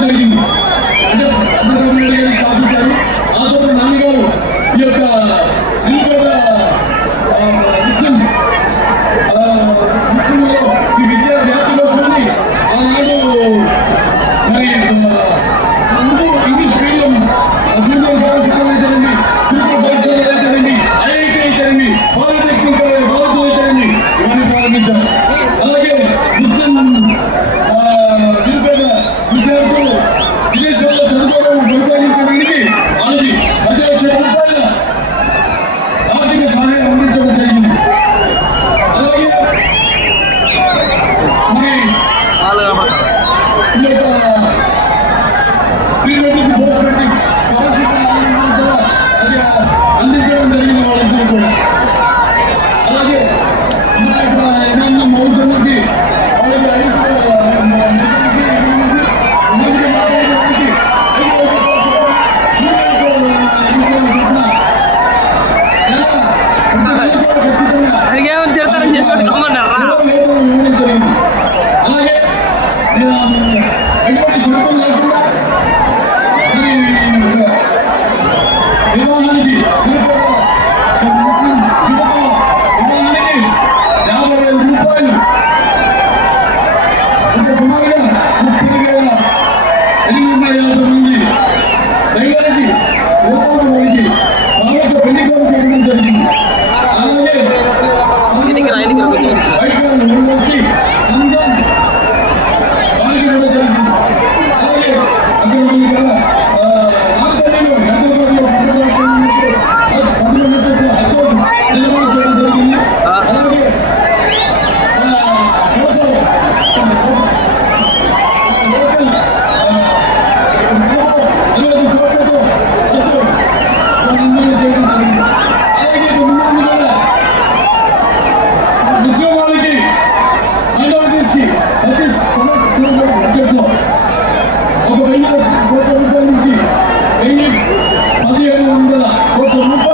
జరిగింది பதினேழு ஒன்பதா ஓகே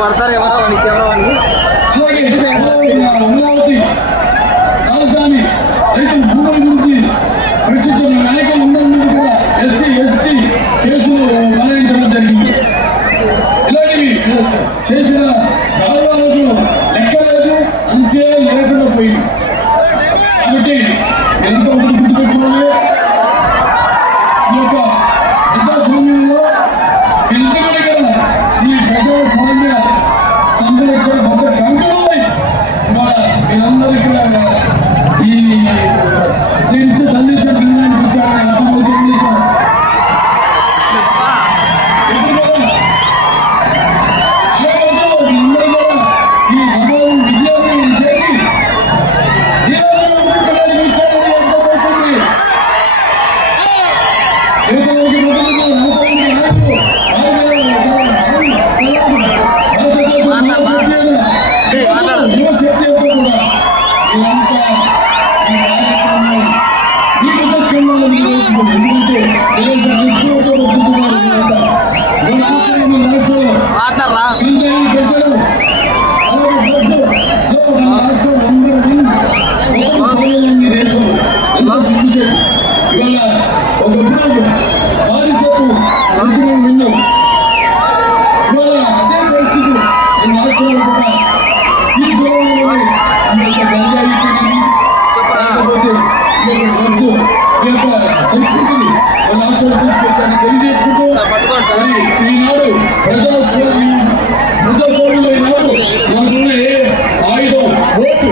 కొడతారు ఎవరో వాళ్ళకి ఎవరో వాళ్ళు అమరావతి రాజధాని రైతుల భూముల గురించి పరీక్షించిన నాయకులు అందరి కూడా ఎస్సీ ఎస్టీ కేసులు బలాయించడం జరిగింది ఇలాంటివి చేసిన దాడులకు happy ఈ యొక్క సంస్కృతిని మన రాష్ట్రంలో తీసుకొచ్చారని తెలియజేసుకుంటూ ఈనాడు ప్రజాస్వామ్యం ప్రజాస్వామ్యంలో ఈనాడు మనకున్న ఏ ఆయుధం ఓటు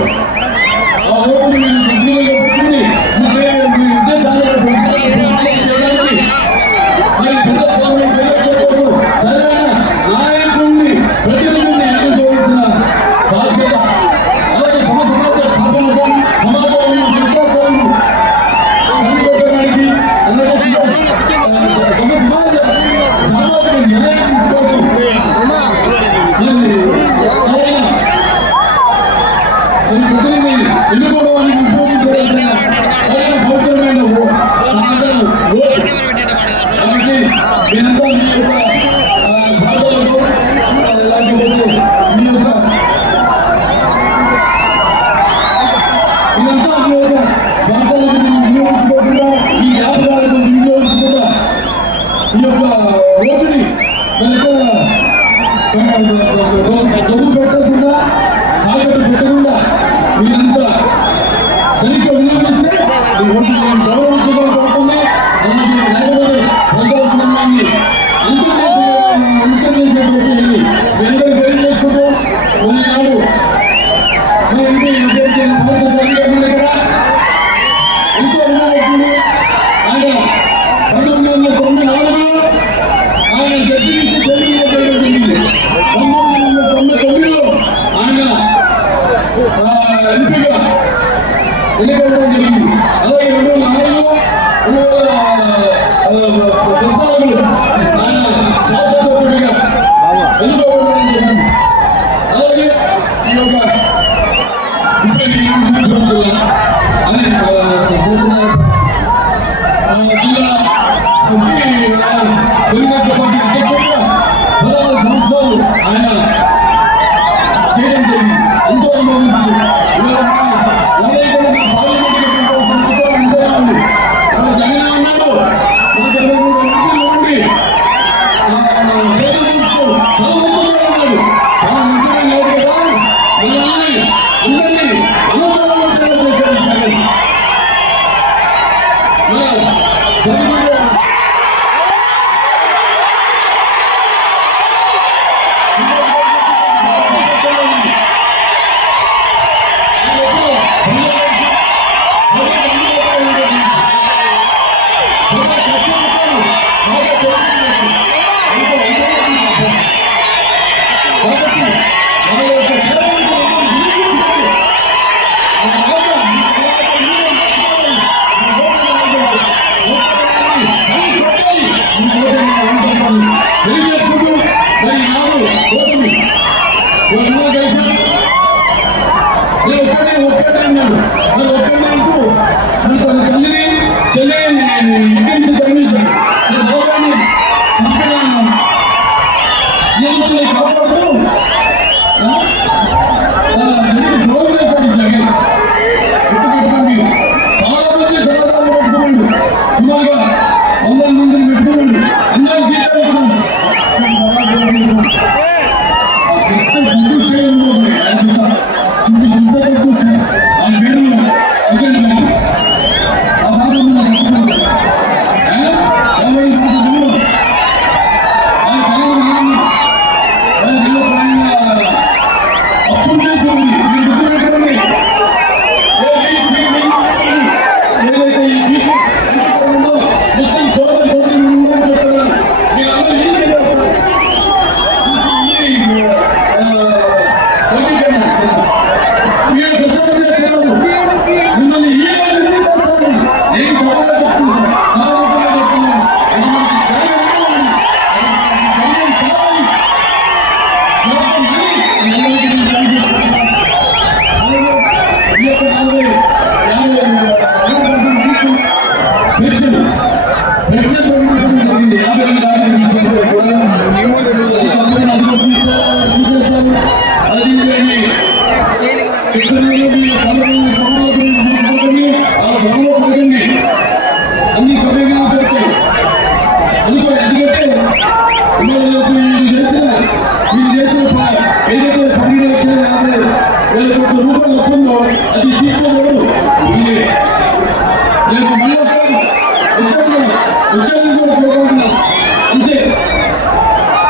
అంతే.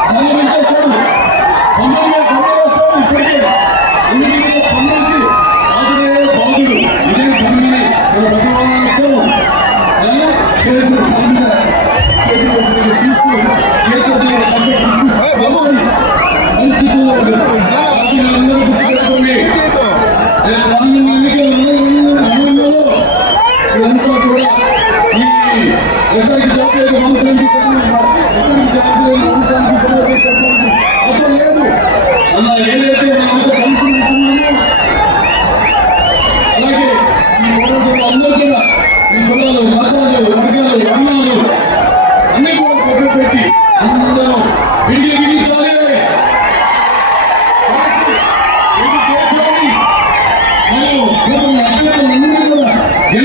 దాన్ని పెంచేస్తాడు పన్నుల మీద కూడా ఈ ఇద్దరికి జాతీయ సంవత్సరానికి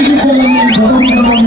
Di jalan.